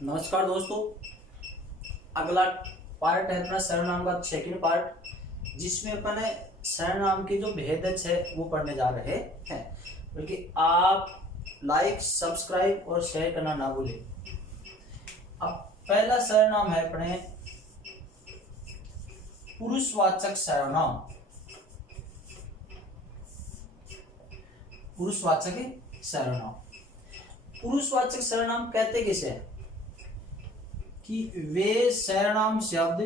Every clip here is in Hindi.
नमस्कार दोस्तों। अगला पार्ट है अपना सर्वनाम का सेकंड पार्ट, जिसमें अपन सर्वनाम के जो भेदक है वो पढ़ने जा रहे हैं। बल्कि आप लाइक, सब्सक्राइब और शेयर करना ना भूलें। अब पहला सर्वनाम है अपने पुरुषवाचक सर्वनाम। पुरुषवाचक सर्वनाम, पुरुषवाचक सर्वनाम कहते किसे हैं कि वे सर्वनाम शब्द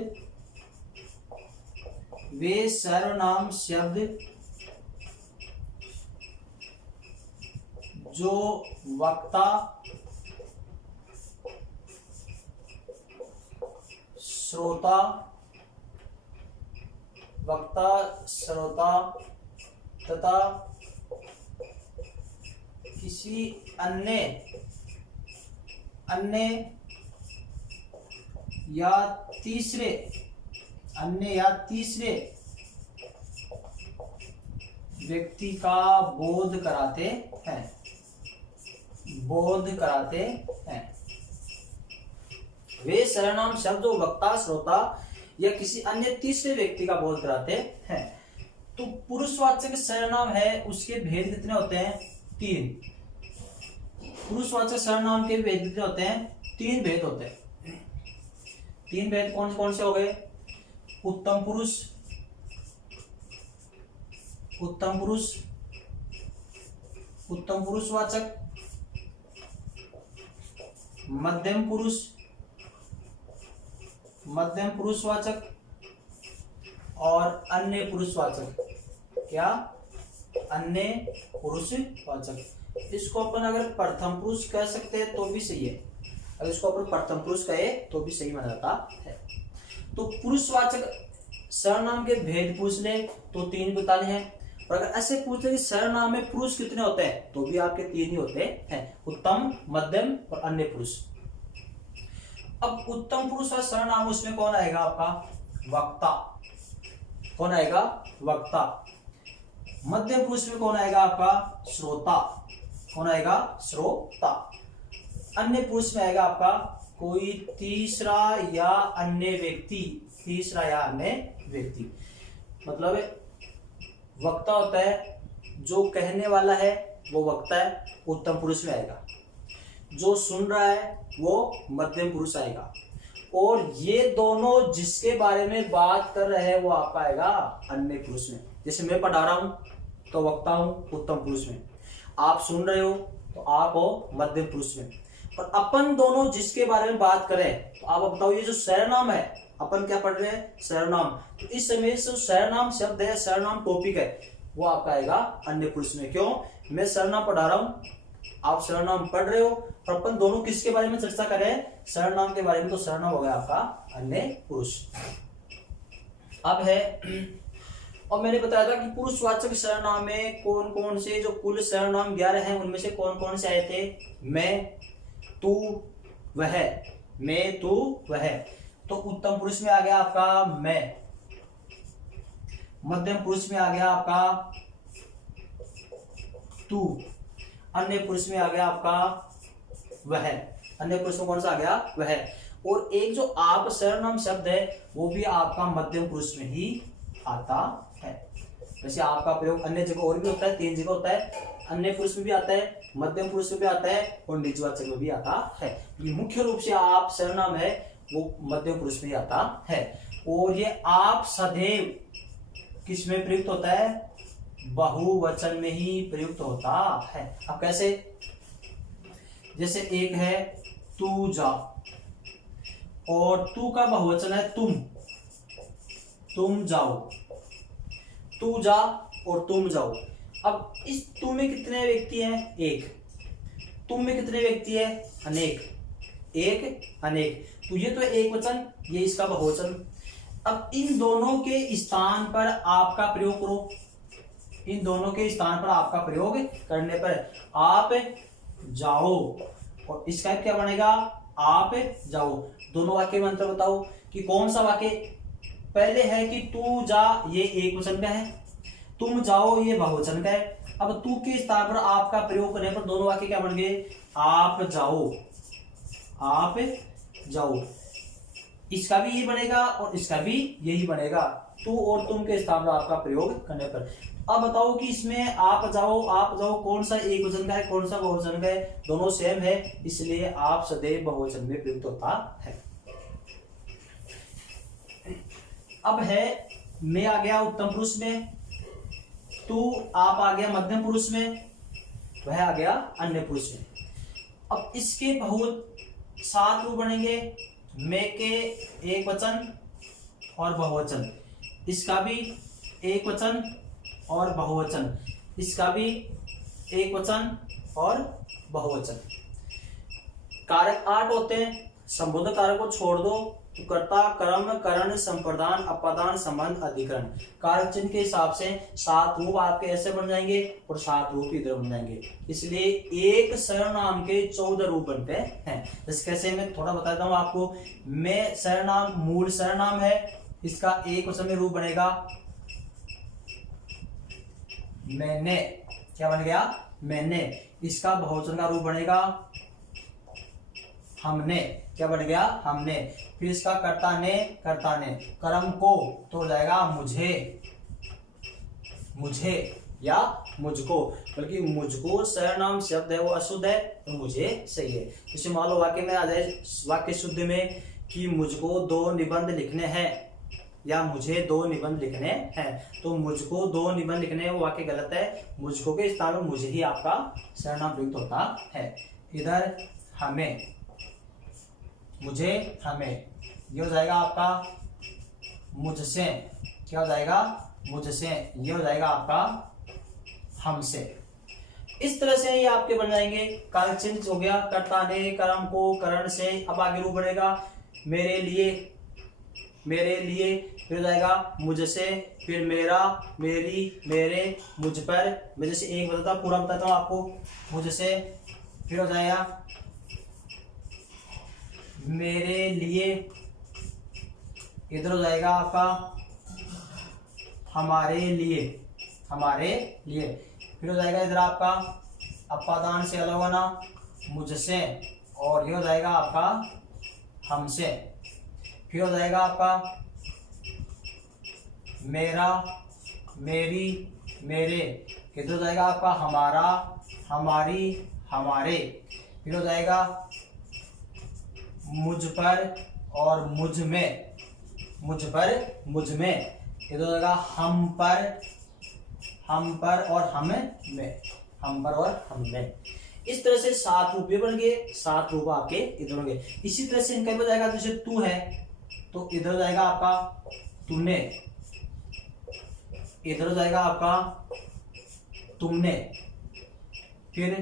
जो वक्ता, श्रोता तथा किसी अन्य या तीसरे व्यक्ति का बोध कराते हैं। वे सर्वनाम शब्द जो वक्ता, श्रोता या किसी अन्य तीसरे व्यक्ति का बोध कराते हैं। तो पुरुषवाचक सर्वनाम है, उसके भेद कितने होते हैं? 3। पुरुषवाचक सर्वनाम के भेद कितने होते हैं? 3 भेद होते हैं। 3 भेद कौन कौन से हो गए? उत्तम पुरुषवाचक, मध्यम पुरुषवाचक और अन्य पुरुषवाचक। क्या? अन्य पुरुषवाचक। इसको अपन अगर प्रथम पुरुष कह सकते हैं तो भी सही है, अगर इसको अपन प्रथम पुरुष कहे तो भी सही माना जाता है। तो पुरुषवाचक सर्वनाम के भेद पूछ ले तो 3 बताने हैं, और अगर ऐसे पूछ ले कि सर्वनाम में पुरुष कितने होते हैं तो भी आपके 3 ही होते हैं, उत्तम, मध्यम और अन्य पुरुष। अब उत्तम पुरुष और सर्वनाम, उसमें कौन आएगा? आपका वक्ता। कौन आएगा? वक्ता। मध्यम पुरुष में कौन आएगा? आपका श्रोता। कौन आएगा? श्रोता। अन्य पुरुष में आएगा आपका कोई तीसरा या अन्य व्यक्ति। मतलब वक्ता होता है, जो कहने वाला है वो वक्ता है, उत्तम पुरुष में आएगा। जो सुन रहा है वो मध्यम पुरुष आएगा, और ये दोनों जिसके बारे में बात कर रहे हैं वो आपका आएगा अन्य पुरुष में। जैसे मैं पढ़ा रहा हूं तो वक्ता हूं, उत्तम पुरुष में। आप सुन रहे हो तो आप हो मध्यम पुरुष में। और अपन दोनों जिसके बारे में बात करें, तो आप बताओ ये जो सर्वनाम है, अपन क्या पढ़ रहे हैं? सर्वनाम। तो इस समय से सर्वनाम शब्द है, सर्वनाम टॉपिक है, वो आपका आएगा अन्य पुरुष में। क्यों? मैं सर्वनाम पढ़ा रहा हूं, आप सर्वनाम पढ़ रहे हो, और अपन दोनों किसके बारे में चर्चा कर रहे हैं? सर्वनाम के बारे में। तो सर्वनाम हो गया आपका अन्य पुरुष। अब है, और मैंने बताया था कि पुरुषवाचक सर्वनाम में कौन कौन से, जो कुल सर्वनाम 11 हैं, उनमें से कौन कौन से आए थे? मैं, तू, वह। मैं, तू, वह। तो उत्तम पुरुष में आ गया आपका मैं। मध्यम पुरुष में आ गया आपका तू। अन्य पुरुष में आ गया आपका वह। अन्य पुरुष में कौन सा आ गया? वह। और एक जो आप सर्वनाम शब्द है वो भी आपका मध्यम पुरुष में ही आता है। वैसे आपका प्रयोग अन्य जगह और भी होता है, 3 जगह होता है। अन्य पुरुष में भी आता है, मध्यम पुरुष में भी आता है, और निजवाचक में भी आता है। ये मुख्य रूप से आप सर्वनाम है वो मध्यम पुरुष में ही आता है। और ये आप सदैव किस में प्रयुक्त होता है? बहुवचन में ही प्रयुक्त होता है। अब कैसे? जैसे एक है तू जा, और तू का बहुवचन है तुम जाओ। तू जा और तुम जाओ। अब इस तू में कितने व्यक्ति हैं? एक। तुम में कितने व्यक्ति हैं? अनेक। तो ये तो एक वचन, ये इसका बहुवचन। अब इन दोनों के स्थान पर आपका प्रयोग करो। इन दोनों के स्थान पर आपका प्रयोग करने पर आप जाओ, और इसका क्या बनेगा? आप जाओ। दोनों वाक्य में अंतर बताओ कि कौन सा वाक्य? पहले है कि तू जा, ये एक वचन का है, तुम जाओ ये बहुवचन का है। अब तू के स्थान पर आपका प्रयोग करने पर दोनों वाक्य क्या बन गए? आप जाओ। आप जाओ, इसका भी यही बनेगा और इसका भी यही बनेगा, तू और तुम के स्थान पर आपका प्रयोग करने पर। अब बताओ कि इसमें आप जाओ कौन सा एक वचन का है, कौन सा बहुवचन का है? दोनों सेम है, इसलिए आप सदैव बहुवचन में प्रयुक्त होता है। अब है मैं आ गया उत्तम पुरुष में, तू आप आ गया मध्यम पुरुष में, वह आ गया अन्य पुरुष में। अब इसके बहुत 7 रूप बनेंगे, मैं के एक वचन और बहुवचन, इसका भी एक वचन और बहुवचन, इसका भी एक वचन और बहुवचन। कारक 8 होते हैं, संबोधन कारक को छोड़ दो तो कर्ता, कर्म, करण, संप्रदान, अपादान, संबंध, अधिकरण। कारक चिन्ह के हिसाब से 7 रूप आपके ऐसे बन जाएंगे और 7 रूप इधर बन जाएंगे, इसलिए एक सर्वनाम के 14 रूप बनते हैं। जैसे कैसे मैं थोड़ा बताता हूं आपको। मैं सर्वनाम मूल सर्वनाम है, इसका एक वचन में रूप बनेगा मैंने, क्या बन गया? मैंने। इसका बहुवचन का रूप बनेगा हमने, क्या बन गया? हमने। फिर इसका कर्ता ने, कर्म को तो हो जाएगा मुझे या मुझको, बल्कि मुझको सर्वनाम शब्द है वो अशुद्ध है तो मुझे सही है। जैसे मान लो वाक्य में आ जाए, वाक्य शुद्ध में कि मुझको 2 निबंध लिखने हैं या मुझे 2 निबंध लिखने हैं, तो मुझको 2 निबंध लिखने हैं वो वाक्य गलत है, मुझको के स्थान में मुझे ही आपका सर्वनाम प्रयुक्त होता है। इधर हमें, मुझे, हमें, ये हो जाएगा आपका मुझसे, क्या हो जाएगा? मुझसे। ये हो जाएगा आपका हमसे। इस तरह से ये आपके बन जाएंगे। कारक चिन्ह हो गया कर्ता ने, कर्म को, करण से। अब आगे रूप बनेगा मेरे लिए, फिर हो जाएगा मुझसे, फिर मेरा, मेरी, मेरे, मुझ पर। मैं जैसे एक बताता पूरा बताता हूँ आपको। मुझसे, फिर हो जाएगा मेरे लिए, इधर हो जाएगा आपका हमारे लिए, फिर हो जाएगा इधर आपका अपादान से अलग होना मुझसे, और ये हो जाएगा आपका हमसे। फिर हो जाएगा आपका मेरा, मेरी, मेरे, इधर हो जाएगा आपका हमारा, हमारी, हमारे। फिर हो जाएगा मुझ पर और मुझ में, मुझ में। इधर हो जाएगा हम पर और हम में। इस तरह से 7 रूप बन गए, 7 रूप आपके इधर होंगे। इसी तरह से इनका हो जाएगा, जैसे तू है तो इधर हो जाएगा आपका तूने, इधर हो जाएगा आपका तुमने, फिर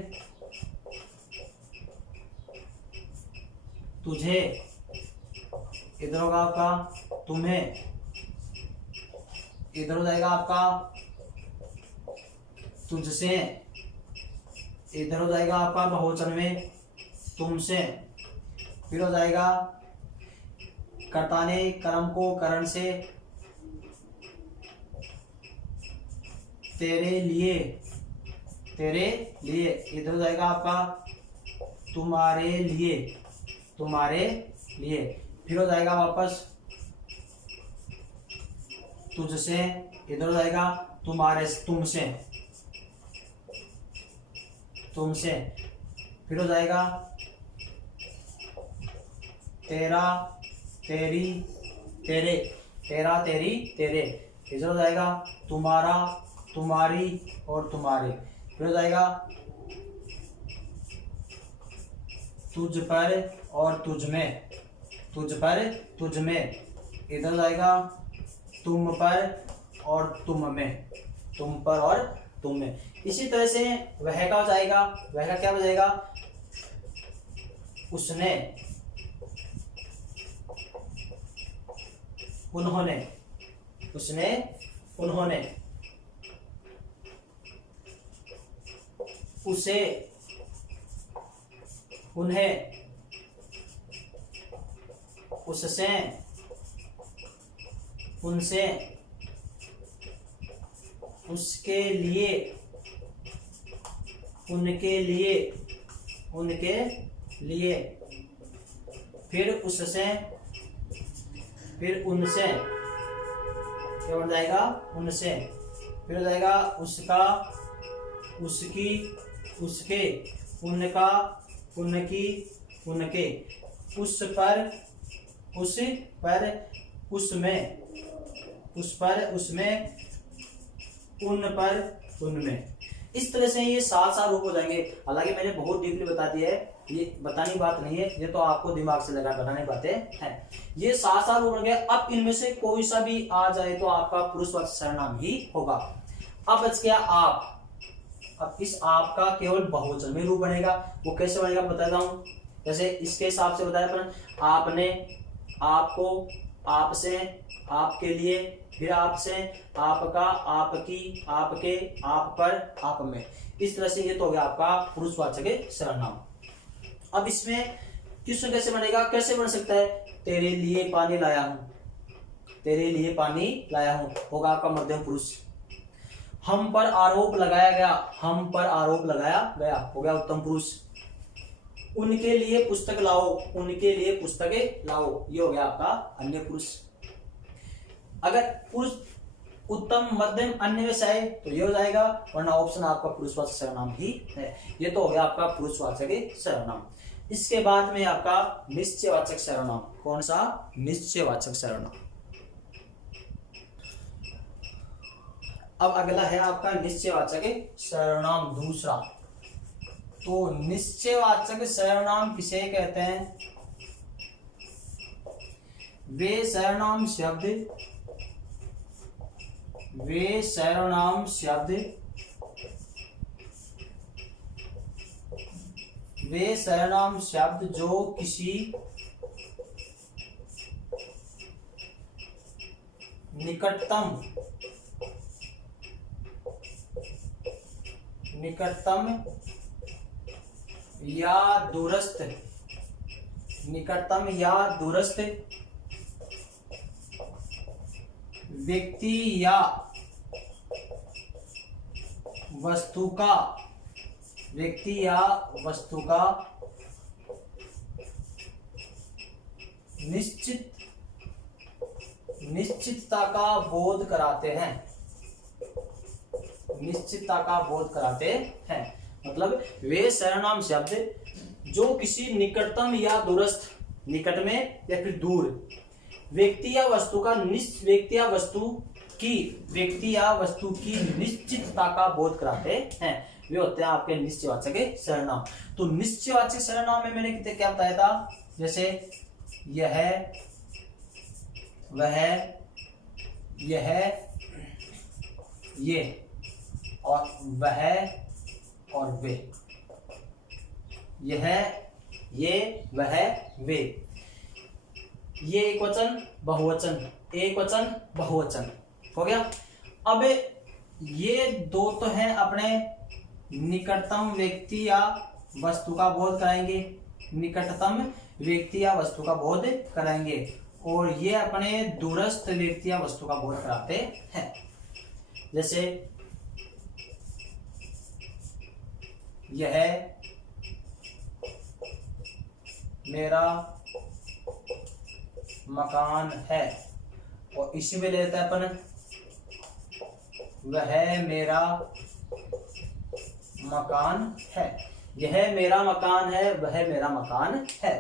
तुझे, इधर होगा आपका तुम्हें, इधर हो जाएगा आपका तुझसे, इधर हो जाएगा आपका बहुवचन में तुमसे। फिर हो जाएगा कर्ता ने, कर्म को, करण से तेरे लिए, इधर हो जाएगा आपका तुम्हारे लिए, फिर हो जाएगा वापस तुझसे, इधर हो जाएगा तुम्हारे, तुमसे, फिर हो जाएगा तेरा, तेरी, तेरे, तेरे, इधर हो जाएगा तुम्हारा, तुम्हारी और तुम्हारे। फिर हो जाएगा तुझ पर और तुझ में, इधर हो जाएगा तुम पर और तुम में, इसी तरह से वह का हो जाएगा, वह का क्या हो जाएगा? उसने, उन्होंने, उसे, उन्हें, उससे, उनसे, उसके लिए, उनके लिए, फिर उससे, फिर उनसे, क्या बन जाएगा, उनसे, फिर हो जाएगा उसका, उसकी, उसके, उनका, उनकी, उनके, उस पर, उस पर, उसमें, उस पर, उसमें, उन पर, उनमें। इस तरह से ये 7 रूप हो जाएंगे। हालांकि मैंने बहुत डीपली बता दिया है, ये बताने की बात नहीं है, ये तो आपको दिमाग से लगा बताने की बातें हैं। ये 7 रूप हो गए। अब इनमें से कोई सा भी आ जाए तो आपका पुरुषवाचक सर्वनाम ही होगा। अब बच गया आप। अब इस आप का केवल बहुवचन में रूप बनेगा। वो कैसे बनेगा बताता हूं। जैसे इसके हिसाब से बताया अपन, आपने, आपको, आपसे, आपके लिए, फिर आपसे, आपका, आपकी, आपके, आप पर, आप में। इस तरह से ये तो हो गया आपका पुरुषवाचक सर्वनाम। अब इसमें क्वेश्चन कैसे बनेगा, कैसे बन सकता है, तेरे लिए पानी लाया हूं, तेरे लिए पानी लाया हूं, होगा आपका मध्यम पुरुष। हम पर आरोप लगाया गया, हम पर आरोप लगाया गया, हो गया उत्तम पुरुष। उनके लिए पुस्तक लाओ, उनके लिए पुस्तकें लाओ, ये हो गया आपका अन्य पुरुष। अगर पुरुष उत्तम, मध्यम, अन्य में से आए तो ये हो जाएगा, वरना ऑप्शन आपका पुरुषवाचक सर्वनाम ही है। ये तो हो गया आपका पुरुषवाचक सर्वनाम। इसके बाद में आपका निश्चयवाचक सर्वनाम। कौन सा, निश्चयवाचक सर्वनाम। अब अगला है आपका निश्चयवाचक सर्वनाम दूसरा। तो निश्चयवाचक सर्वनाम किसे कहते हैं, वे सर्वनाम शब्द, वे सर्वनाम शब्द, वे सर्वनाम शब्द जो किसी निकटतम, निकटतम या दूरस्थ, निकटतम या दूरस्थ व्यक्ति या वस्तु का, व्यक्ति या वस्तु का निश्चित, निश्चितता का बोध कराते हैं, निश्चितता का बोध कराते हैं। मतलब वे सर्वनाम शब्द जो किसी निकटतम या दूरस्थ, निकट में या फिर दूर व्यक्ति या वस्तु का, व्यक्ति या वस्तु की, व्यक्ति या वस्तु की निश्चितता का बोध कराते हैं, वे होते हैं आपके निश्चयवाचक सर्वनाम। तो निश्चयवाचक सर्वनाम में मैंने कितने क्या बताया था, जैसे यह, वह, यह, ये, और वह और वे, यह, ये, वह, वे। ये एक वचन, बहुवचन, एक वचन, बहुवचन हो गया। अब ये दो तो हैं अपने निकटतम व्यक्ति या वस्तु का बोध कराएंगे, निकटतम व्यक्ति या वस्तु का बोध कराएंगे, और ये अपने दूरस्थ व्यक्ति या वस्तु का बोध कराते हैं। जैसे यह मेरा मकान है, और इसी में लेते हैं अपन, वह मेरा मकान है, यह मेरा मकान है, वह मेरा मकान है।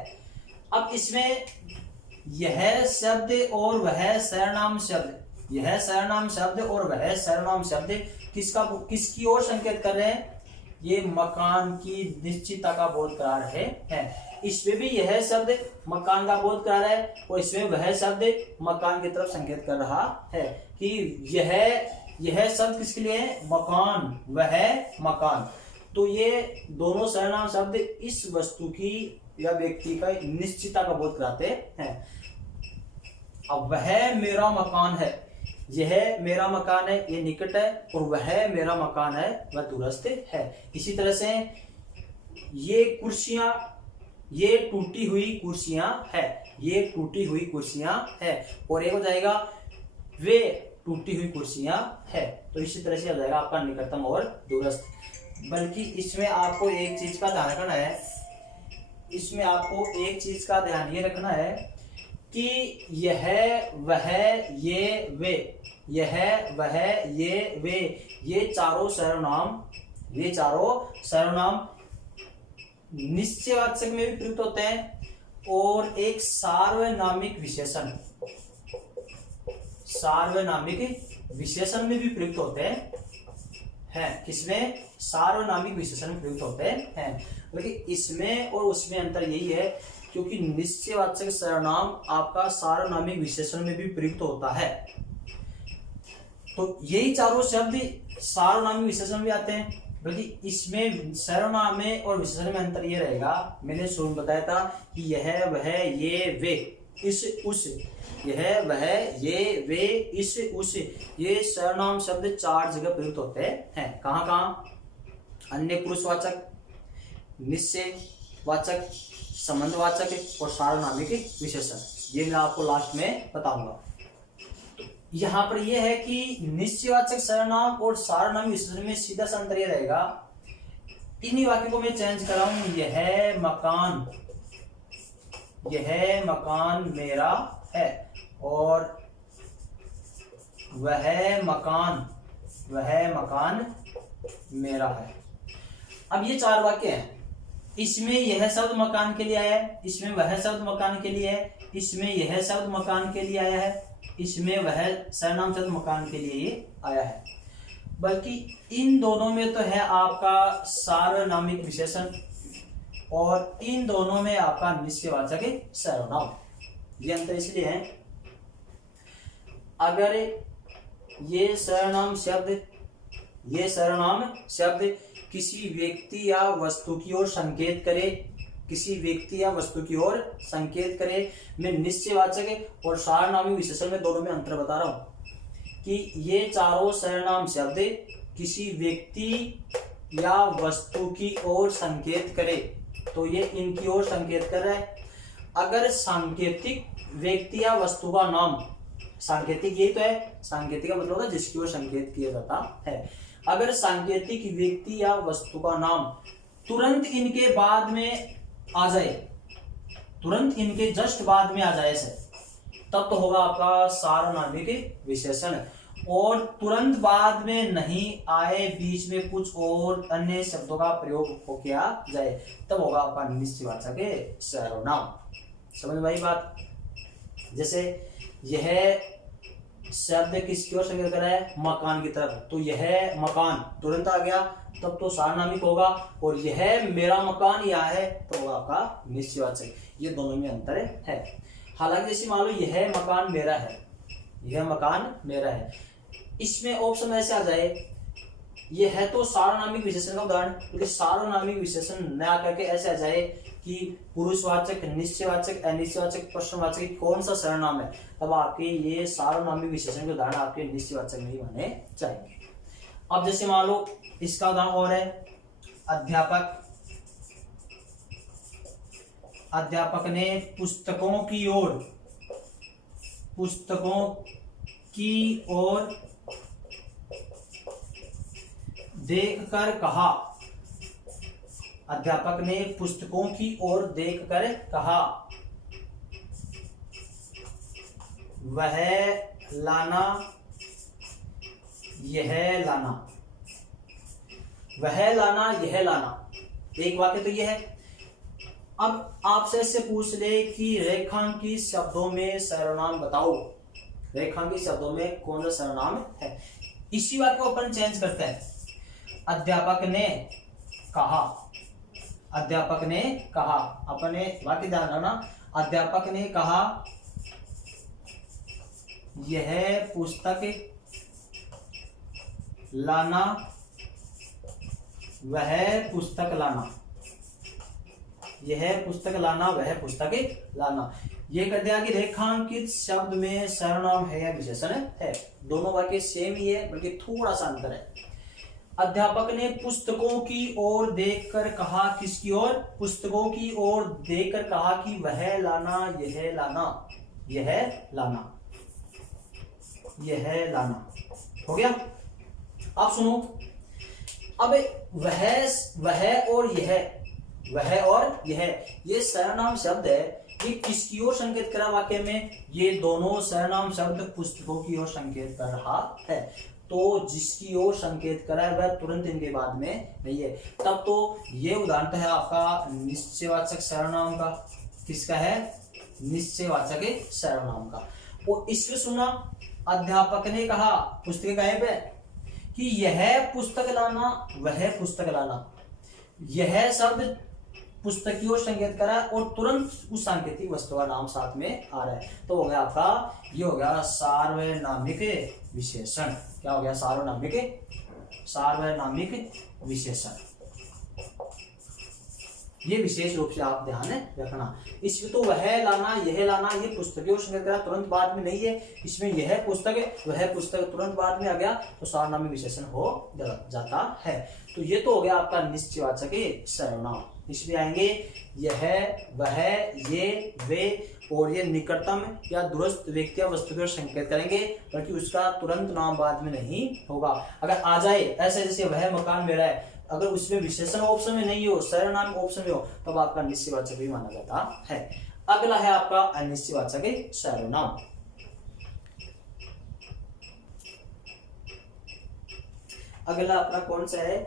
अब इसमें यह शब्द और वह सर्वनाम शब्द, यह सर्वनाम शब्द और वह सर्वनाम शब्द किसका, किसकी ओर संकेत कर रहे हैं, ये मकान की निश्चितता का बोध करा रहे हैं। इसमें भी यह शब्द मकान का बोध करा रहा है, और इसमें वह शब्द मकान की तरफ संकेत कर रहा है कि यह शब्द किसके लिए है, मकान, वह मकान। तो ये दोनों सर्वनाम शब्द इस वस्तु की या व्यक्ति का निश्चितता का बोध कराते हैं। अब वह मेरा मकान है, यह मेरा मकान है, ये निकट है, और वह मेरा मकान है, वह दूरस्थ है। इसी तरह से ये कुर्सियां, ये टूटी हुई कुर्सियां है, ये टूटी हुई कुर्सियां है, और एक हो जाएगा वे टूटी हुई कुर्सियां है। तो इसी तरह से हो जाएगा आपका निकटतम और दूरस्थ। बल्कि इसमें आपको एक चीज का ध्यान रखना है, इसमें आपको एक चीज का ध्यान ये रखना है कि यह वह ये वे, यह वह ये वे, ये चारों सर्वनाम निश्चयवाचक में भी प्रयुक्त होते हैं और एक सार्वनामिक विशेषण में भी प्रयुक्त होते हैं। किसमें? सार्वनामिक विशेषण में प्रयुक्त होते हैं। लेकिन इसमें और उसमें अंतर यही है क्योंकि निश्चयवाचक सर्वनाम आपका सार्वनामिक विशेषण में भी प्रयुक्त होता है, तो यही चारों शब्द सार्वनामिक विशेषण में आते हैं। बल्कि इसमें सर्वनाम में और विशेषण में अंतर ये रहेगा, मैंने शुरू में बताया था कि यह वह ये वे इस उस, यह वह ये वे इस उस, ये सर्वनाम शब्द 4 जगह प्रयुक्त होते हैं। कहाँ कहाँ? अन्य पुरुषवाचक, निश्चयवाचक, संबंधवाचक और सार्वनामिक विशेषण। ये मैं आपको लास्ट में बताऊंगा। यहाँ पर यह है कि निश्चयवाचक सर्वनाम और सार्वनामिक विशेषण में सीधा सा अंतर यह रहेगा, इन्हीं वाक्यों को मैं चेंज कराऊं, यह मकान मेरा है और वह मकान मेरा है। अब ये 4 वाक्य हैं, इसमें यह शब्द मकान के लिए आया है, इसमें वह शब्द मकान के लिए है, इसमें यह शब्द मकान के लिए आया है, इसमें वह सर्वनाम शब्द मकान के लिए ये आया है। बल्कि इन दोनों में तो है आपका सार्वनामिक विशेषण और इन दोनों में आपका निश्चयवाचक सर्वनाम। ये अंतर इसलिए है, अगर ये सर्वनाम शब्द किसी व्यक्ति या वस्तु की ओर संकेत करे, मैं निश्चयवाचक और सार्वनामिक विशेषण में दोनों में अंतर बता रहा हूं कि ये चारों सर्वनाम शब्द किसी व्यक्ति या वस्तु की ओर संकेत करे तो ये इनकी ओर संकेत कर रहा है। अगर सांकेतिक व्यक्ति या वस्तु का नाम, सांकेतिक यही तो है, सांकेतिक का मतलब होता है जिसकी ओर संकेत किया जाता है। अगर सांकेतिक व्यक्ति या वस्तु का नाम तुरंत इनके बाद में आ जाए, तुरंत इनके जस्ट बाद में आ जाए से, तब तो होगा आपका सार्वनामिक विशेषण। और तुरंत बाद में नहीं आए, बीच में कुछ और अन्य शब्दों का प्रयोग हो किया जाए, तब होगा आपका निश्चयवाचक सर्वनाम। समझ में आई बात? जैसे यह शब्द किसकी ओर संकेत कर रहा है? मकान की तरफ, तो यह मकान तुरंत आ गया तब तो सार्वनामिक होगा, और यह मेरा मकान यह है तो होगा आपका निश्चयवाचक। ये दोनों में अंतर है। हालांकि जैसे मान लो यह मकान मेरा है, यह मकान मेरा है, इसमें ऑप्शन ऐसे आ जाए, यह है तो सार्वनामिक विशेषण का उदाहरण, क्योंकि सार्वनामिक विशेषण न आकर के ऐसे आ जाए कि पुरुषवाचक, निश्चयवाचक, अनिश्चयवाचक, प्रश्नवाचक कौन सा सर्वनाम है, तब आपके ये सार्वनामिक विशेषण के उदाहरण आपके निश्चयवाचक में ही माने जाएंगे। अब जैसे मान लो इसका उदाहरण और है, अध्यापक ने पुस्तकों की ओर देखकर कहा, अध्यापक ने पुस्तकों की ओर देखकर कहा, वह लाना, यह लाना, वह लाना, यह लाना। एक वाक्य तो यह है। अब आपसे इससे पूछ ले कि रेखांकित शब्दों में सर्वनाम बताओ, रेखांकित शब्दों में कौन सा सर्वनाम है। इसी वाक्य को अपन चेंज करते हैं। अध्यापक ने कहा, अध्यापक ने कहा, अपने वाक्य ध्यान रखना, अध्यापक ने कहा यह पुस्तक लाना, वह पुस्तक लाना, यह पुस्तक लाना, वह पुस्तक लाना। ये कर दिया कि रेखांकित शब्द में सर्वनाम है या विशेषण है। दोनों वाक्य सेम ही है, बल्कि थोड़ा सा अंतर है। अध्यापक ने पुस्तकों की ओर देखकर कहा, किसकी ओर? पुस्तकों की ओर देखकर कहा कि वह लाना, यह लाना, यह लाना, यह लाना। हो गया? अब सुनो, अब वह और यह वह और यह, ये सर्वनाम शब्द है, ये किसकी ओर संकेत कर रहा वाक्य में? ये दोनों सर्वनाम शब्द पुस्तकों की ओर संकेत कर रहा है। तो जिसकी ओर संकेत कर रहा है वह तुरंत इनके बाद में नहीं है। तब तो ये उदाहरण है आपका निश्चयवाचक सर्वनाम का। किसका है? निश्चयवाचक सर्वनाम का। और इसमें सुना अध्यापक ने कहा पुस्तक गायब है कि यह पुस्तक लाना, वह पुस्तक लाना, यह शब्द पुस्तक की ओर संकेत करा और तुरंत उस सांकेतिक वस्तु का नाम साथ में आ रहा है। तो हो गया आपका, ये हो गया सार्वनामिक विशेषण। क्या हो गया? सार्वनामिक विशेषण। ये विशेष रूप से आप ध्यान रखना। इसमें तो वह लाना, यह लाना, ये पुस्तक की ओर संकेत करा, तुरंत बाद में नहीं है। इसमें यह पुस्तक है, वह पुस्तक तुरंत बाद में आ गया, तो सार्वनामिक विशेषण हो जाता है। तो ये तो हो गया आपका निश्चयवाचक सर्वनाम। इसमें आएंगे यह, वह, ये, वे, और ये निकटतम या दूरस्थ व्यक्ति या वस्तु की ओर संकेत करेंगे, बल्कि उसका तुरंत नाम बाद में नहीं होगा। अगर आ जाए ऐसे, जैसे वह मकान मेरा है, अगर उसमें विशेषण ऑप्शन में नहीं हो, सर्वनाम ऑप्शन में हो, तब आपका निश्चयवाचक भी माना जाता है। अगला है आपका अनिश्चयवाचक सर्वनाम। अगला अपना कौन सा है?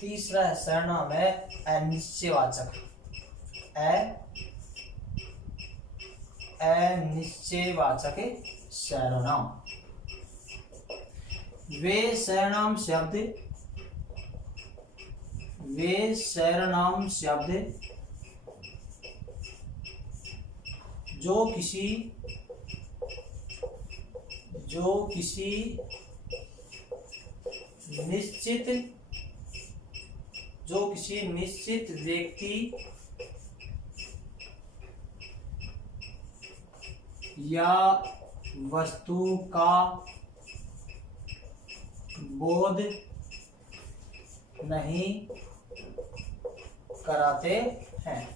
तीसरा सर्वनाम है अनिश्चयवाचक। अनिश्चयवाचक सर्वनाम। वे सर्वनाम शब्द जो किसी निश्चित व्यक्ति या वस्तु का बोध नहीं कराते हैं।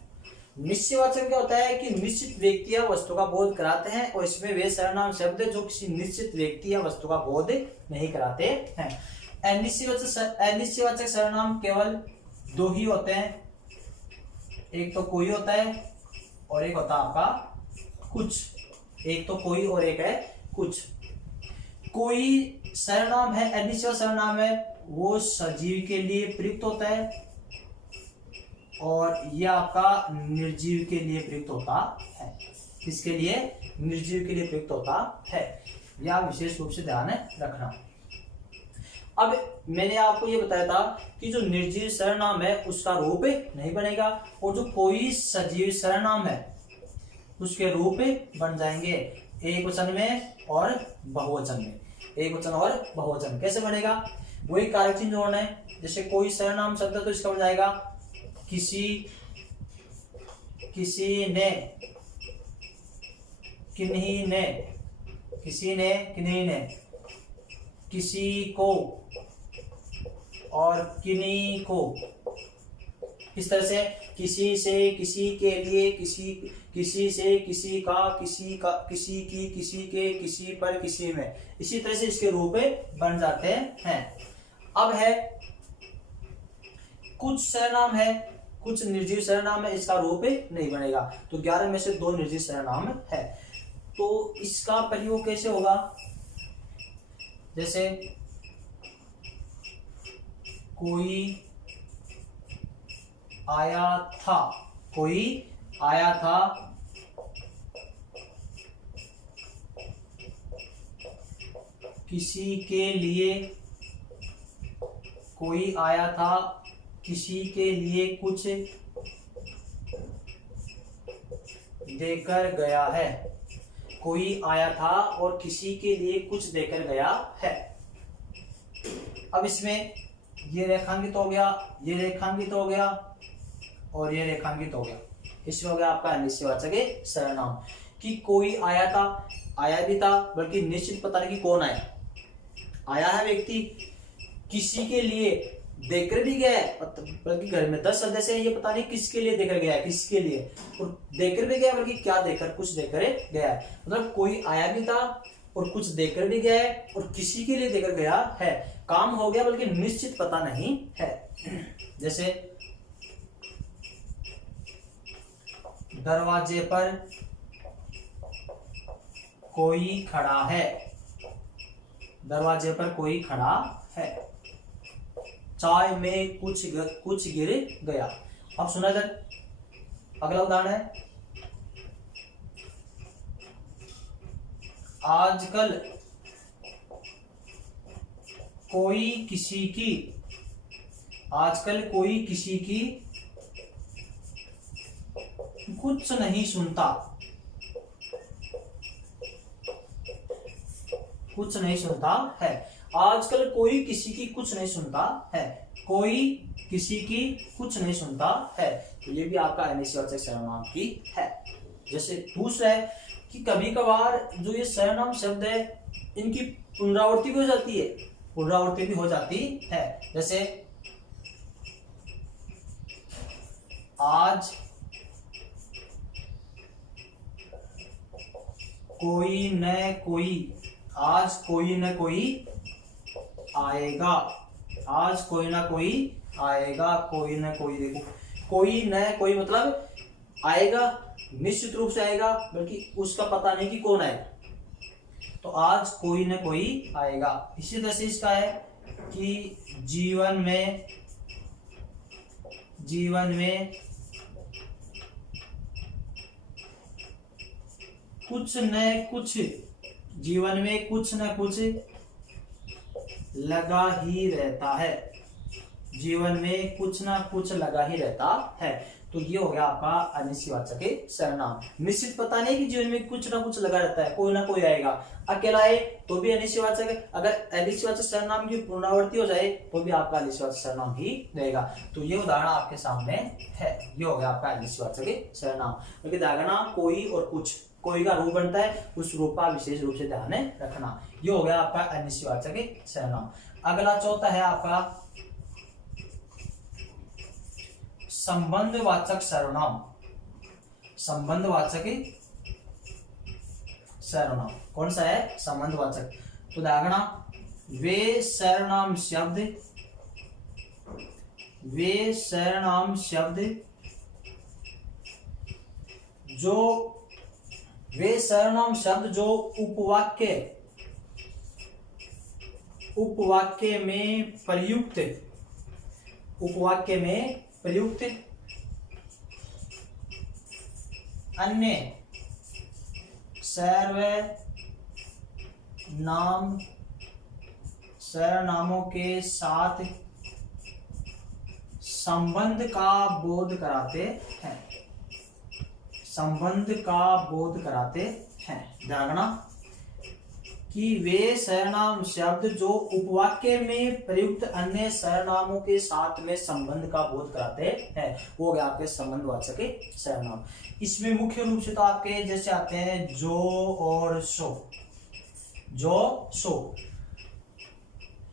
निश्चयवाचक क्या होता है कि निश्चित व्यक्ति या वस्तु का बोध कराते हैं, और इसमें वे सर्वनाम शब्द जो किसी निश्चित व्यक्ति या वस्तु का बोध नहीं कराते हैं। अनिश्चयवाचक सर्वनाम केवल दो ही होते हैं, एक तो कोई होता है और एक होता है आपका कुछ। एक तो कोई और एक है कुछ। कोई सर्वनाम है, अनिश्चय सर्वनाम है, वो सजीव के लिए प्रयुक्त होता है, और यह आपका निर्जीव के लिए प्रयुक्त होता है। किसके लिए? निर्जीव के लिए प्रयुक्त होता है। यह विशेष रूप से ध्यान रखना। अब मैंने आपको ये बताया था कि जो निर्जीव सर्वनाम है उसका रूप नहीं बनेगा, और जो कोई सजीव सर्वनाम है उसके रूप बन जाएंगे एक वचन में और बहुवचन में। एक वचन और बहुवचन कैसे बनेगा? वही कारक चिन्ह जोड़ना है। जैसे कोई सर्वनाम शब्द है तो इसका बन जाएगा किसी, किसी ने, किन्हीं ने, किसी ने, किन्हीं ने, किसी को और किन्हीं को। इस तरह से किसी से, किसी के लिए, किसी से, किसी का, किसी की, किसी के, किसी पर, किसी में। इसी तरह से इसके रूप बन जाते हैं। अब है कुछ सर्वनाम है, कुछ निर्जीव सर्वनाम है, इसका रूप नहीं बनेगा। तो 11 में से 2 निर्जीव सर्वनाम है। तो इसका प्रयोग कैसे होगा? जैसे कोई आया था, कोई आया था, किसी के लिए, कोई आया था, किसी के लिए कुछ देकर गया है। कोई आया था और किसी के लिए कुछ देकर गया है। अब इसमें ये रेखांकित हो गया, ये रेखांकित हो गया और ये रेखांकित हो गया। इसमें हो गया आपका निश्चयवाचक सर्वनाम कि कोई आया था, आया भी था, बल्कि निश्चित पता नहीं कि कौन आया। आया है व्यक्ति, किसी के लिए देकर भी गया है, बल्कि घर में 10 सदस्य हैं, ये पता नहीं किसके लिए देकर गया है, किसके लिए, और देकर भी गया, बल्कि क्या देकर, कुछ देकर गया है। मतलब कोई आया भी था और कुछ देकर भी गया है और किसी के लिए देकर गया है। काम हो गया, बल्कि निश्चित पता नहीं है। जैसे दरवाजे पर कोई खड़ा है, दरवाजे पर कोई खड़ा है। चाय में कुछ गिर गया। अब सुना इधर, अगला उदाहरण है, आजकल कोई किसी की, आजकल कोई किसी की कुछ नहीं सुनता, कुछ नहीं सुनता है। आजकल कोई किसी की कुछ नहीं सुनता है, कोई किसी की कुछ नहीं सुनता है। तो ये भी आपका अनिश्चयवाचक सर्वनाम की है। जैसे दूसरा है कि कभी कभार जो ये सर्वनाम शब्द है इनकी पुनरावृत्ति भी हो जाती है, पुनरावृत्ति भी हो जाती है। जैसे आज कोई न कोई, आज कोई न कोई आएगा, आज कोई ना कोई आएगा, कोई ना कोई, देखो कोई न कोई मतलब आएगा, निश्चित रूप से आएगा, बल्कि उसका पता नहीं कि कौन आएगा। तो आज कोई न कोई आएगा। इसी तरह से इसका है कि जीवन में कुछ न कुछ, जीवन में कुछ न कुछ लगा ही रहता है, जीवन में कुछ ना कुछ लगा ही रहता है। तो ये हो गया आपका अनिश्चयवाचक सर्वनाम। निश्चित पता नहीं कि जीवन में कुछ ना कुछ लगा रहता है, कोई ना कोई आएगा, अकेला है तो भी अनिश्चयवाचक है, अगर अनिश्चयवाचक सर्वनाम की पुनरावृत्ति हो जाए तो भी आपका अनिश्चयवाचक सर्वनाम ही रहेगा। तो ये उदाहरण आपके सामने है, ये हो गया आपका अनिश्चयवाचक सर्वनाम। क्योंकि दागना कोई और कुछ, कोई का रूप बनता है, उस रूप का विशेष रूप से ध्यान रखना। ये हो गया आपका अनिश्चयवाचक सर्वनाम। अगला चौथा है आपका संबंधवाचक सर्वनाम। संबंधवाचक सर्वनाम कौन सा है? संबंधवाचक। तो दागना वे सर्वनाम शब्द जो उपवाक्य में प्रयुक्त अन्य सर्वनामों के साथ संबंध का बोध कराते हैं, संबंध का बोध कराते हैं। ध्यान कि वे सर्वनाम शब्द जो उपवाक्य में प्रयुक्त अन्य सर्वनामों के साथ में संबंध का बोध कराते हैं, वो हो गया आपके संबंधवाचक सर्वनाम। इसमें मुख्य रूप से तो आपके जैसे आते हैं जो और सो। जो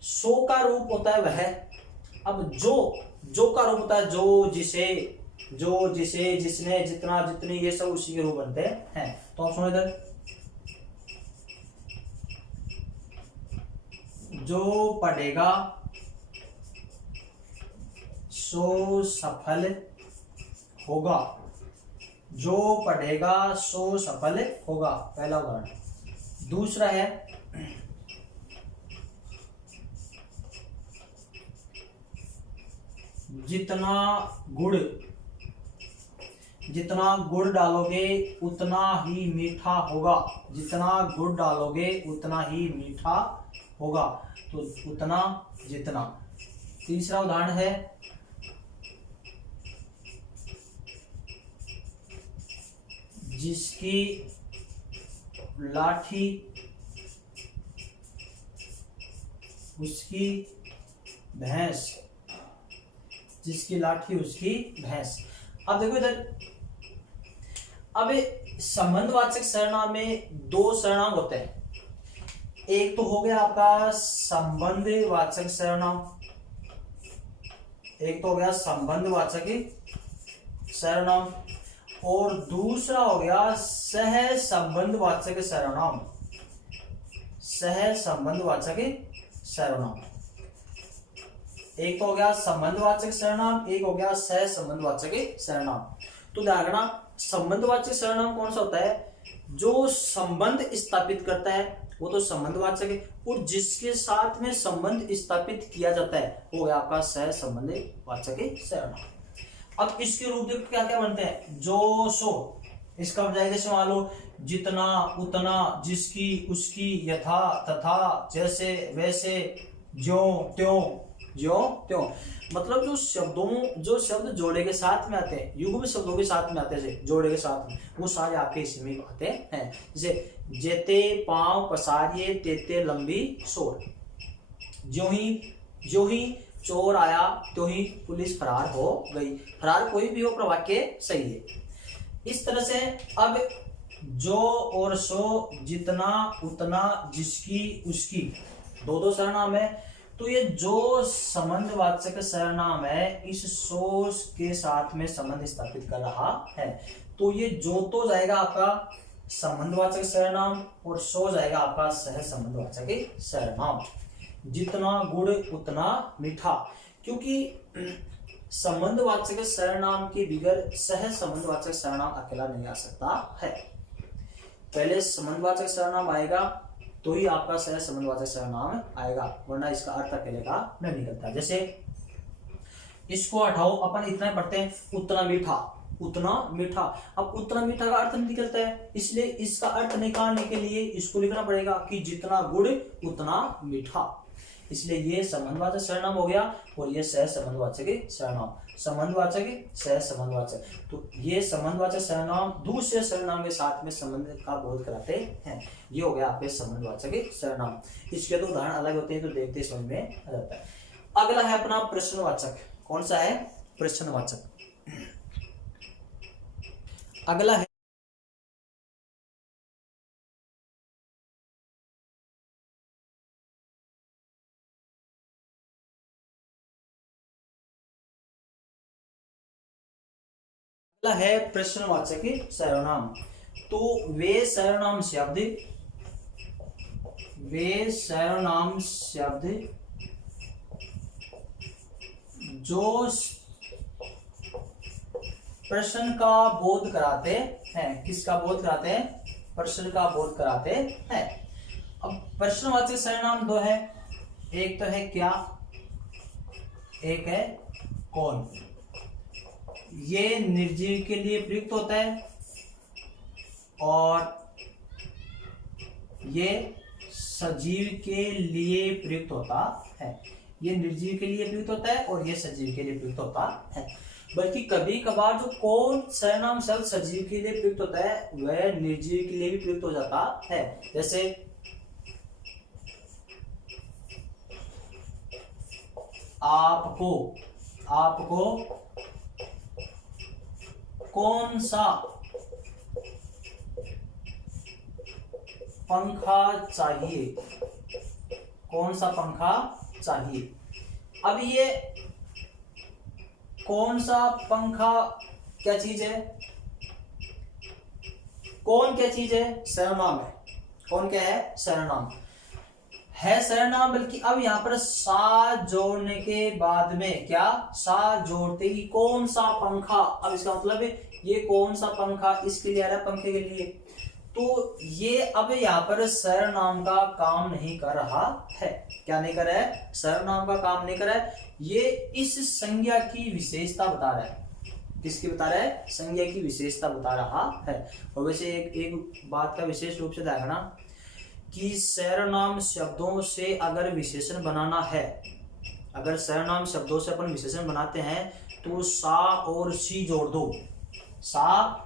सो का रूप होता है वह। अब जो का रूप होता है जो, जिसे, जिसने, जितना, जितनी, ये सब उसी के रूप बनते हैं। तो आप सुनो इधर, जो पढ़ेगा सो सफल होगा, जो पढ़ेगा सो सफल होगा, पहला उदाहरण। दूसरा है जितना गुड़ डालोगे उतना ही मीठा होगा, जितना गुड़ डालोगे उतना ही मीठा होगा। तो उतना, जितना। तीसरा उदाहरण है जिसकी लाठी उसकी भैंस, जिसकी लाठी उसकी भैंस। अब देखो इधर, अब संबंधवाचक सर्वनाम में दो सर्वनाम होते हैं। एक तो हो गया आपका संबंधवाचक सर्वनाम, एक तो हो गया संबंधवाचक सर्वनाम, और दूसरा हो गया सह संबंधवाचक सर्वनाम। सह संबंधवाचक सर्वनाम, एक तो हो गया संबंधवाचक सर्वनाम, एक हो गया सह संबंधवाचक सर्वनाम। तो ध्यान रखना संबंधवाचक सर्वनाम कौन सा होता है? जो संबंध स्थापित करता है वो तो संबंधवाचक है, और जिसके साथ में संबंध स्थापित किया जाता है वो है आपका सह संबंधवाचक सर्वनाम। अब इसके रूप देखो क्या क्या बनते हैं, जो सो, इसका बजाय जैसे मान लो जितना, उतना, जिसकी, उसकी, यथा, तथा, जैसे, वैसे, ज्यों त्यों, ज्यों त्यों। मतलब जो शब्द जोड़े के साथ में आते हैं, युग्म शब्दों के साथ में आते हैं, जोड़े के साथ में, वो सारे आपके इसमें आते हैं। जैसे जेते पांव पसारिए तेते लंबी सोर, ज्यों ही चोर आया त्यों ही पुलिस फरार हो गई। फरार कोई भी हो पर वाक्य सही है। इस तरह से अब जो और सो, जितना, उतना, जिसकी, उसकी, दो सर्वनाम है। तो ये जो संबंधवाचक सर्वनाम है इस सो के साथ में संबंध स्थापित कर रहा है, तो ये जो तो जाएगा आपका संबंधवाचक सर्वनाम और सो जाएगा आपका सह संबंधवाचक सर्वनाम। जितना गुड़ उतना मीठा, क्योंकि संबंधवाचक सर्वनाम के बगैर सह संबंधवाचक सर्वनाम अकेला नहीं आ सकता है। पहले संबंधवाचक सर्वनाम आएगा तो ही आपका सह संबंधवाचक सर्वनाम आएगा, वरना इसका अर्थ अकेले का नहीं निकलता। जैसे इसको हटाओ, अपन इतना पढ़ते हैं, उतना मीठा, उतना मीठा। अब उतना मीठा का अर्थ नहीं निकलता है, इसलिए इसका अर्थ निकालने के लिए इसको लिखना पड़ेगा कि जितना गुड़ उतना मीठा। इसलिए ये संबंधवाचक सर्वनाम हो गया और ये सह संबंधवाचक सर्वनाम। संबंधवाचक सह संबंधवाचक, तो ये संबंधवाचक सर्वनाम दूसरे सर्वनाम के साथ में संबंध का बोध कराते हैं। ये हो गया आपके संबंधवाचक सर्वनाम। इसके तो उदाहरण अलग होते हैं, तो देखते समझ में आ जाता है। अगला है अपना प्रश्नवाचक। कौन सा है? प्रश्नवाचक। अगला है प्रश्नवाचक सर्वनाम। तो वे सर्वनाम शब्द जो प्रश्न का बोध कराते हैं। किसका बोध कराते हैं? प्रश्न का बोध कराते हैं। अब प्रश्नवाचक सर्वनाम दो है, एक तो है क्या, एक है कौन। ये निर्जीव के लिए प्रयुक्त होता है और ये सजीव के लिए प्रयुक्त होता है। ये निर्जीव के लिए प्रयुक्त होता है और ये सजीव के लिए प्रयुक्त होता है। बल्कि कभी कभार जो कौन सर्वनाम शब्द सजीव के लिए प्रयुक्त होता है वह निर्जीव के लिए भी प्रयुक्त हो जाता है। जैसे आपको कौन सा पंखा चाहिए, कौन सा पंखा चाहिए। अब ये कौन सा पंखा क्या चीज है? कौन क्या चीज है? सर्वनाम है। कौन क्या है? सर्वनाम है, सर्वनाम। बल्कि अब यहां पर सा जोड़ने के बाद में क्या, सा जोड़ते ही कौन सा पंखा। अब इसका मतलब है ये कौन सा पंखा इसके लिए आ रहा है, पंखे के लिए। तो ये अब यहाँ पर सर्वनाम का काम नहीं कर रहा है। क्या नहीं कर रहा है? सर्वनाम का काम नहीं कर रहा है। ये इस संज्ञा की विशेषता बता रहा है। किसकी बता रहा है? संज्ञा की विशेषता बता रहा है। और वैसे एक बात का विशेष रूप से ध्यान रखना कि सर्वनाम शब्दों से अगर विशेषण बनाना है, अगर सर्वनाम शब्दों से अपन विशेषण बनाते हैं तो सा और सी जोड़ दो। सा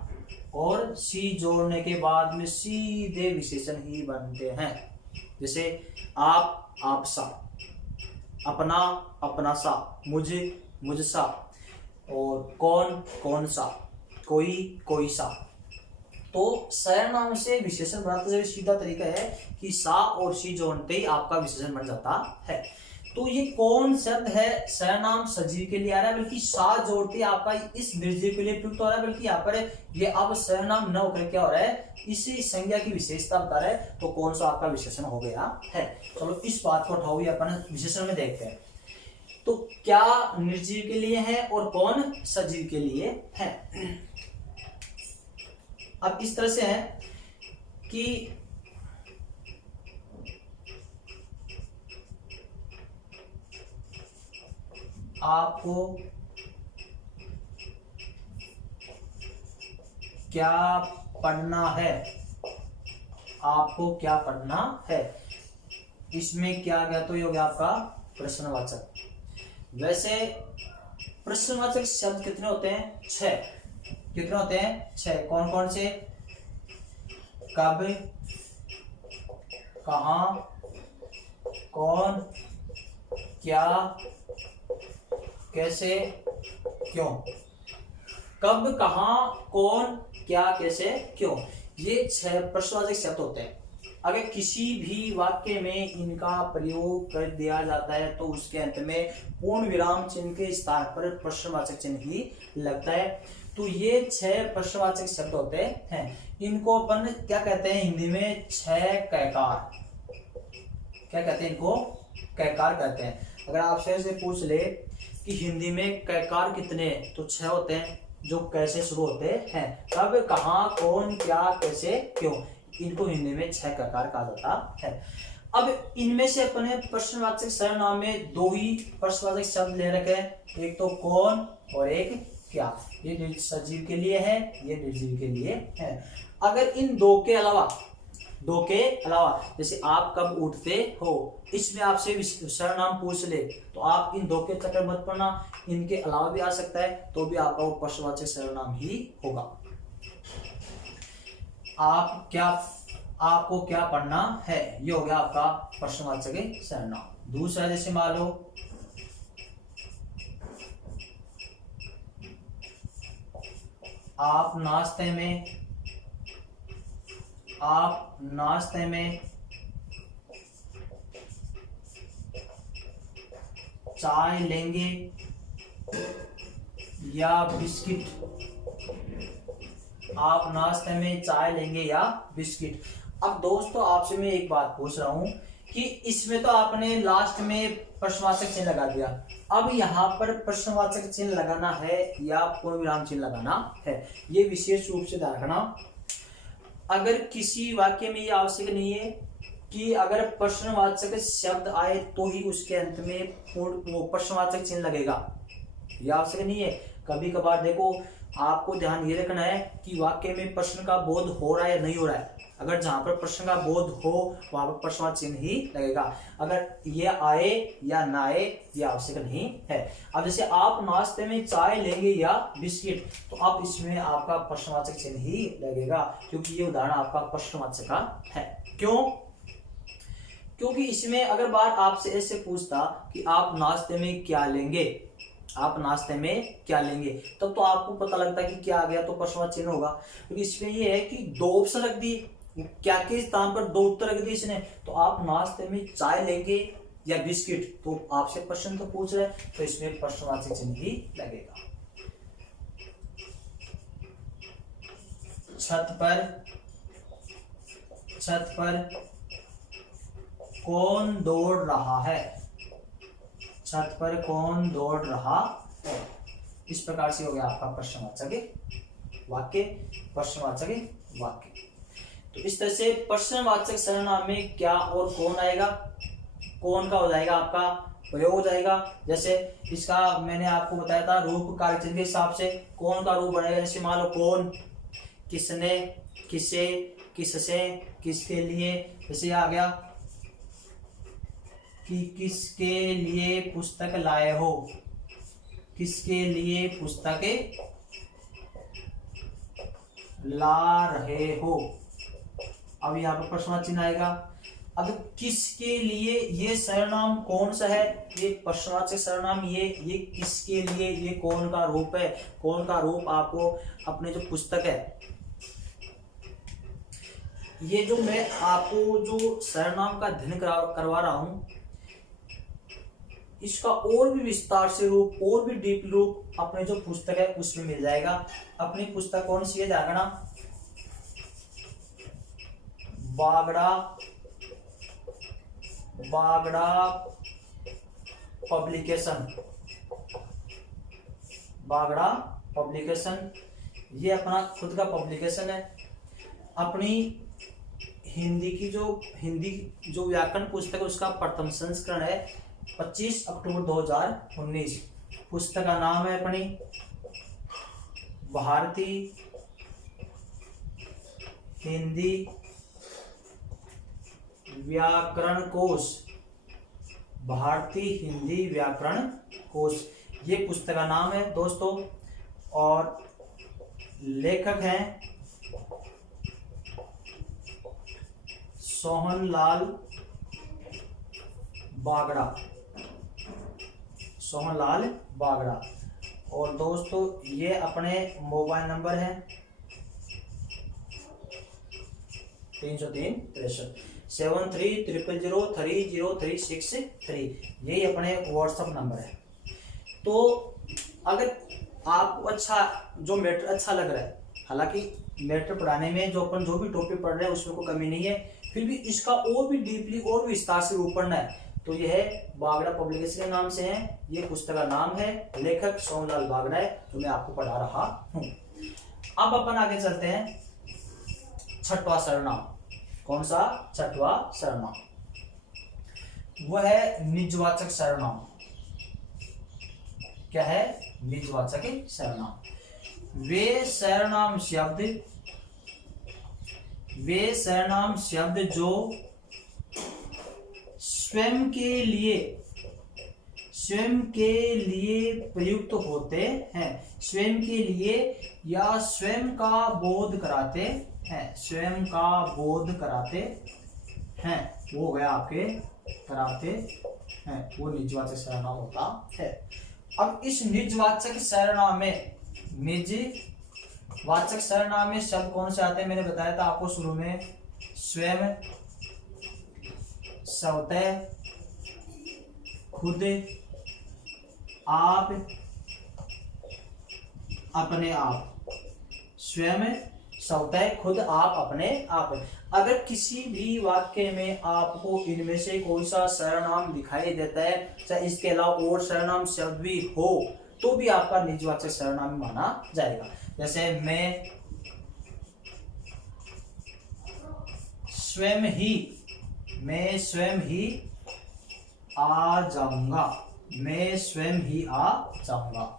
और सी जोड़ने के बाद में सीधे विशेषण ही बनते हैं। जैसे आप, आपसा, अपना, अपना सा, मुझे, मुझसा, और कौन, कौन सा, कोई, कोई सा। तो सर्वनाम से विशेषण बनाते हुए सीधा तरीका है कि सा और सी जोड़ते ही आपका विशेषण बन जाता है। तो ये कौन शब्द है सर्वनाम सजीव के लिए आ रहा है, बल्कि सा जोड़ते आपका इस निर्जीव के लिए प्रयुक्त हो रहा है। बल्कि यहाँ पर ये अब सर्वनाम न होकर क्या हो रहा है, इसी संज्ञा की विशेषता बता रहा है। तो कौन सा आपका विशेषण हो गया है। चलो इस बात को उठाओ, अपन विशेषण में देखते हैं। तो क्या निर्जीव के लिए है और कौन सजीव के लिए है। अब इस तरह से है कि आपको क्या पढ़ना है, आपको क्या पढ़ना है, इसमें क्या गया तो ये हो गया आपका प्रश्नवाचक। वैसे प्रश्नवाचक शब्द कितने होते हैं? 6। कितने होते हैं? 6। कौन कौन से? कब, कहाँ, कौन, क्या, कैसे, क्यों। कब, कहाँ, कौन, क्या, कैसे, क्यों, ये 6 प्रश्नवाचक शब्द होते हैं। अगर किसी भी वाक्य में इनका प्रयोग कर दिया जाता है तो उसके अंत में पूर्ण विराम चिन्ह के स्थान पर प्रश्नवाचक चिन्ह ही लगता है। तो ये 6 प्रश्नवाचक शब्द होते हैं। इनको अपन क्या कहते हैं हिंदी में? 6 कैकार। क्या कहते हैं इनको? कैकार कहते हैं। अगर आपसे से पूछ ले कि हिंदी में कैकार कितने, तो 6 होते हैं जो कैसे शुरू होते हैं। कब, कहाँ, कौन, क्या, कैसे, क्यों, इनको हिंदी में 6 कैकार कहा जाता है। अब इनमें से अपने प्रश्नवाचक सर्वनाम में 2 ही प्रश्नवाचक शब्द ले रखे हैं, एक तो कौन और एक क्या। ये सजीव के लिए है, ये निर्जीव के लिए है। अगर इन 2 के अलावा जैसे आप कब उठते हो, इसमें आपसे सर्वनाम पूछ ले तो आप इन 2 के चक्कर मत पड़ना, इनके अलावा भी आ सकता है तो भी आपका वो प्रश्नवाचक सर्वनाम ही होगा। आपको क्या पढ़ना है, ये हो गया आपका प्रश्नवाचक सर्वनाम। दूसरा जैसे मान लो आप नाश्ते में चाय लेंगे या बिस्किट, आप नाश्ते में चाय लेंगे या बिस्किट। अब दोस्तों आपसे मैं एक बात पूछ रहा हूं कि इसमें तो आपने लास्ट में प्रश्नवाचक चिन्ह लगा दिया, अब यहाँ पर प्रश्नवाचक चिन्ह लगाना है या पूर्ण विराम चिन्ह लगाना है, ये विशेष रूप से ध्यान रखना। अगर किसी वाक्य में ये आवश्यक नहीं है कि अगर प्रश्नवाचक शब्द आए तो ही उसके अंत में पूर्ण वो प्रश्नवाचक चिन्ह लगेगा, यह आवश्यक नहीं है। कभी कभार देखो आपको ध्यान ये रखना है कि वाक्य में प्रश्न का बोध हो रहा है या नहीं हो रहा है। अगर जहां पर प्रश्न का बोध हो वहां पर प्रश्नवाचक चिन्ह ही लगेगा, अगर ये आए या ना आए ये आवश्यक नहीं है। अब जैसे आप नाश्ते में चाय लेंगे या बिस्किट, तो आप इसमें आपका प्रश्नवाचक चिन्ह ही लगेगा क्योंकि ये उदाहरण आपका प्रश्नवाचक का है। क्यों? क्योंकि इसमें अगर बात आपसे ऐसे पूछता कि आप नाश्ते में क्या लेंगे, तब तो आपको पता लगता कि क्या आ गया तो प्रश्नवाचक चिन्ह होगा। क्योंकि इसमें ये है कि 2 ऑप्शन रख दिए, क्या के स्थान पर 2 उत्तर रख दिए इसने, तो आप नाश्ते में चाय लेंगे या बिस्किट, तो आपसे प्रश्न तो पूछ रहे हैं तो इसमें प्रश्नवाचक चिन्ह ही लगेगा। छत पर कौन दौड़ रहा है, छत पर कौन दौड़ रहा है, इस प्रकार से हो गया आपका प्रश्नवाचक वाक्य। तो इस तरह से प्रश्नवाचक सर्वनाम में क्या और कौन आएगा, कौन का हो जाएगा आपका प्रयोग हो जाएगा। जैसे इसका मैंने आपको बताया था रूप कार्य चिन्ह के हिसाब से कौन का रूप बनेगा। जैसे मान लो कौन, किसने, किसे, किससे, किसके लिए। जैसे आ गया कि किसके लिए पुस्तक लाए हो, किसके लिए पुस्तकें ला रहे हो। अब यहाँ पर प्रश्नवाचक चिन्ह आएगा। अब किसके लिए, ये सर्वनाम कौन सा है, ये प्रश्नवाचक सर्वनाम, ये किसके लिए, ये कौन का रूप है। कौन का रूप आपको अपने जो पुस्तक है, ये जो मैं आपको जो सर्वनाम का अध्ययन करवा रहा हूं, इसका और भी विस्तार से रूप और भी डीप रूप अपने जो पुस्तक है उसमें मिल जाएगा। अपनी पुस्तक कौन सी है जागना, बागड़ा पब्लिकेशन, ये अपना खुद का पब्लिकेशन है। अपनी हिंदी जो व्याकरण पुस्तक है उसका प्रथम संस्करण है 25 अक्टूबर 2019। पुस्तक का नाम है अपनी भारतीय हिंदी व्याकरण कोश, भारतीय हिंदी व्याकरण कोश, ये पुस्तक का नाम है दोस्तों। और लेखक हैं सोहनलाल बागड़ा, सोहनलाल बागड़ा। और दोस्तों ये अपने मोबाइल नंबर है 303 63 000 300363, यही अपने व्हाट्सएप नंबर है। तो अगर आपको अच्छा जो मैटर अच्छा लग रहा है, हालांकि मैटर पढ़ाने में जो अपन जो भी टॉपिक पढ़ रहे हैं उसमें कोई कमी नहीं है, फिर भी इसका और भी डीपली और भी विस्तार से पढ़ना है तो यह बागड़ा पब्लिकेशन के नाम से है। ये पुस्तक का नाम है, लेखक सोहनलाल बागड़ा है, जो मैं आपको पढ़ा रहा हूं। अब अपन आगे चलते हैं छठवां सर्वनाम। कौन सा? छठवां सर्वनाम, वह है निजवाचक सर्वनाम। क्या है? निजवाचक सर्वनाम। वे सर्वनाम शब्द जो स्वयं के लिए प्रयुक्त होते हैं, स्वयं के लिए या स्वयं का बोध कराते हैं, स्वयं का बोध कराते हैं, वो हो गया आपके कराते हैं, वो निजवाचक सर्वनाम होता है। अब इस निजवाचक सर्वनाम में शब्द कौन से आते हैं? मैंने बताया था आपको शुरू में, स्वयं, स्वतः, खुद, आप, अपने आप। स्वयं, स्वतः, खुद, आप, अपने आप। अगर किसी भी वाक्य में आपको इनमें से कोई सा सर्वनाम दिखाई देता है, चाहे इसके अलावा और सर्वनाम शब्द भी हो, तो भी आपका निजवाचक सर्वनाम माना जाएगा। जैसे मैं स्वयं ही आ जाऊंगा, मैं स्वयं ही आ जाऊंगा।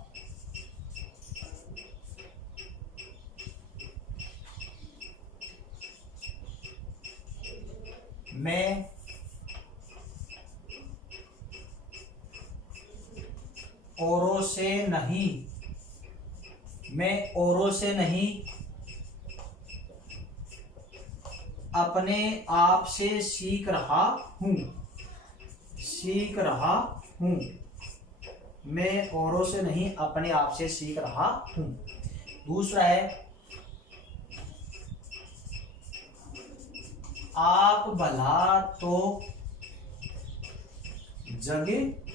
मैं औरों से नहीं अपने आप से सीख रहा हूं, मैं औरों से नहीं अपने आप से सीख रहा हूं। दूसरा है आप भला तो जग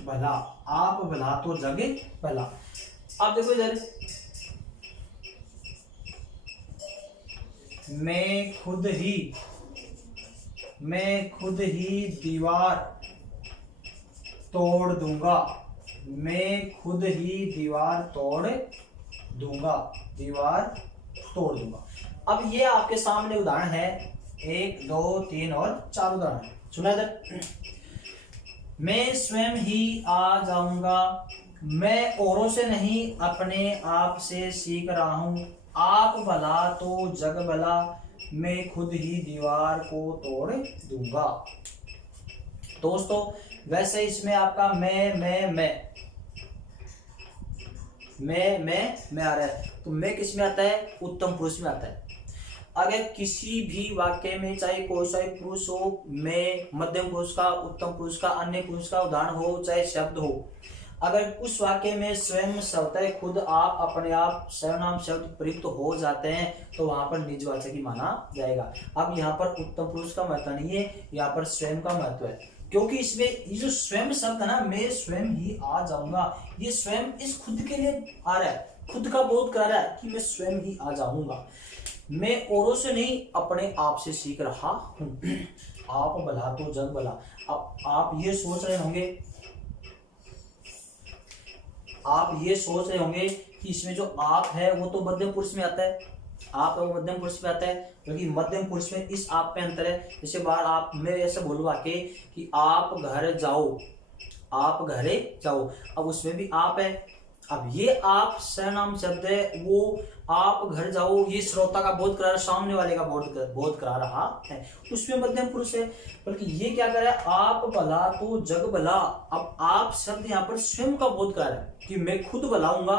भला, आप भला तो जग भला। अब देखो इधर, मैं खुद ही दीवार तोड़ दूंगा, मैं खुद ही दीवार तोड़ दूंगा। अब ये आपके सामने उदाहरण है, 1 2 3 और 4 उदाहरण सुना इधर। मैं स्वयं ही आ जाऊंगा, मैं औरों से नहीं अपने आप से सीख रहा हूं, आप भला तो जग भला, मैं खुद ही दीवार को तोड़ दूंगा। दोस्तों वैसे इसमें आपका मैं आ रहा है, तो मैं किस में आता है? उत्तम पुरुष में आता है। अगर किसी भी वाक्य में चाहे कोई सा पुरुष हो, मैं मध्यम पुरुष का, उत्तम पुरुष का, अन्य पुरुष का उदाहरण हो, चाहे शब्द हो, अगर उस वाक्य में स्वयं, स्वतः, खुद, आप, अपने आप सर्वनाम शब्द प्रयुक्त हो जाते हैं तो वहां पर निजवाचक ही माना जाएगा। अब यहाँ पर उत्तम पुरुष का महत्व नहीं है, यहाँ पर स्वयं का महत्व है, क्योंकि इसमें ये जो स्वयं शब्द है ना, मैं स्वयं ही आ जाऊंगा, ये स्वयं इस खुद के लिए आ रहा है, खुद का बोध करा रहा है कि मैं स्वयं ही आ जाऊंगा, मैं औरों से नहीं अपने आप से सीख रहा हूं। आप भला तो जग भला। अब आप ये सोच रहे होंगे कि इसमें जो आप है वो तो मध्यम पुरुष में आता है, आप वो मध्यम पुरुष में आता है, क्योंकि मध्यम पुरुष में इस आप में अंतर है। जैसे बाहर आप मैं ऐसे बोलूँ आके कि आप घर जाओ, आप घरे जाओ, अब उसमें भी आप है। अब ये आप सर्वनाम शब्द है, वो आप घर जाओ ये श्रोता का बोध करा रहा, सामने वाले का बोध करा रहा है, उसमें मध्यम पुरुष है। बल्कि ये क्या कर रहा है, आप भला तो जग भला। अब आप शब्द यहाँ पर स्वयं का बोध कर रहा है कि मैं खुद भलाऊंगा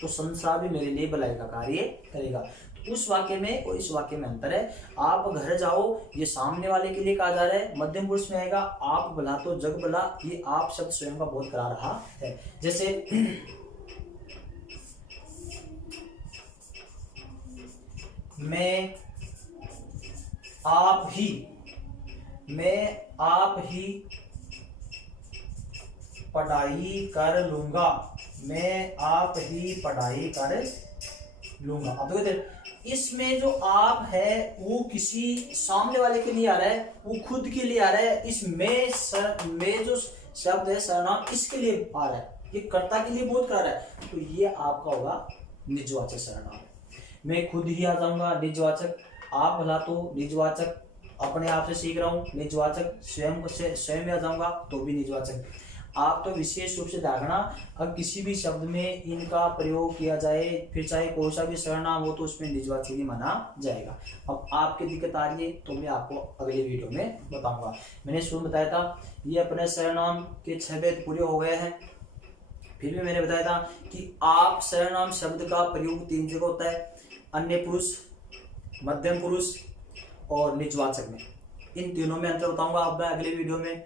तो संसार भी मेरे लिए भलाई का कार्य करेगा। उस वाक्य में और इस वाक्य में अंतर है। आप घर जाओ ये सामने वाले के लिए कहा जा रहा है, मध्यम पुरुष में आएगा। आप भला तो जग भला, ये आप शब्द स्वयं का बोध करा रहा है। जैसे मैं आप ही पढ़ाई कर लूंगा, मैं आप ही पढ़ाई कर लूंगा। अब देखो इसमें जो आप है वो किसी सामने वाले के लिए आ रहा है, वो खुद के लिए आ रहा है। इसमें जो शब्द है सर्वनाम इसके लिए आ रहा है, ये कर्ता के लिए बोध कर रहा है, तो ये आपका होगा निजवाचक सर्वनाम। मैं खुद ही आ जाऊंगा निजवाचक, आप भला तो निजवाचक, अपने आप से सीख रहा हूं निजवाचक, स्वयं आ जाऊंगा तो भी निजवाचक। आप तो विशेष रूप से देखना अगर किसी भी शब्द में इनका प्रयोग किया जाए, फिर चाहे कोई सा भी सर्वनाम हो तो उसमें निजवाचक ही माना जाएगा। अब आपकी दिक्कत आ रही है तो मैं आपको अगले वीडियो में बताऊंगा। मैंने शुरू में बताया था ये अपने सर्वनाम के 6 भेद पूरे हो गए हैं। फिर भी मैंने बताया था कि आप सर्वनाम शब्द का प्रयोग 3 जगह होता है, अन्य पुरुष, मध्यम पुरुष और निजवाचक में। इन तीनों में अंतर बताऊंगा अब मैं अगले वीडियो में।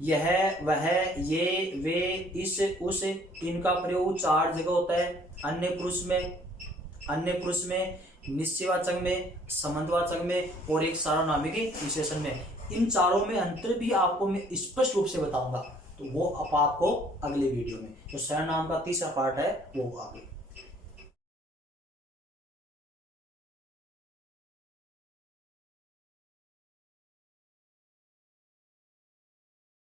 यह वह ये वे इस उस इनका प्रयोग 4 जगह होता है, अन्य पुरुष में, निश्चयवाचक में, संबंधवाचक में और एक सार्वनामिक विशेषण में। इन चारों में अंतर भी आपको मैं स्पष्ट रूप से बताऊंगा, तो वो अब आपको अगले वीडियो में जो सर्वनाम का तीसरा पार्ट है वो आगे।